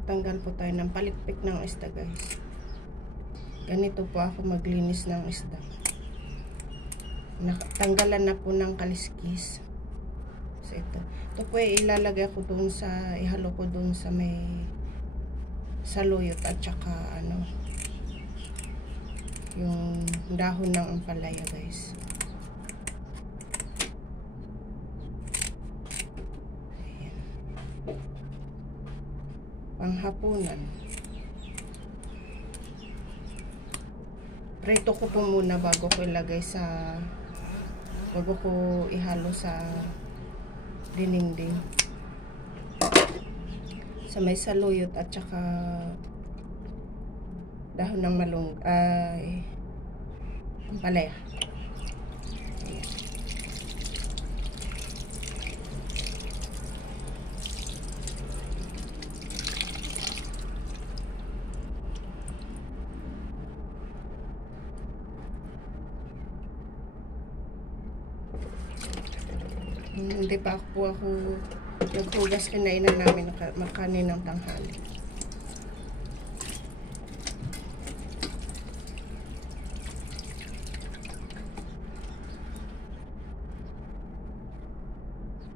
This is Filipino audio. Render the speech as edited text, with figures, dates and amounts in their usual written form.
magtanggal po tayo ng palikpik ng isda, guys. Ganito po ako maglinis ng isda. Tanggalan na po ng kaliskis. So ito po ilalagay ko doon sa, ihalo ko doon sa may saluyot at saka ano, yung dahon ng ampalaya, guys. Ayan. Panghapunan. Prito ko po muna bago ko ilagay sa, bago ko ihalo sa dinding sa may saluyot at saka dahon ng malunggay, ampalaya. Hindi pa po ako naghugas, kinainan namin makanin ng tanghali.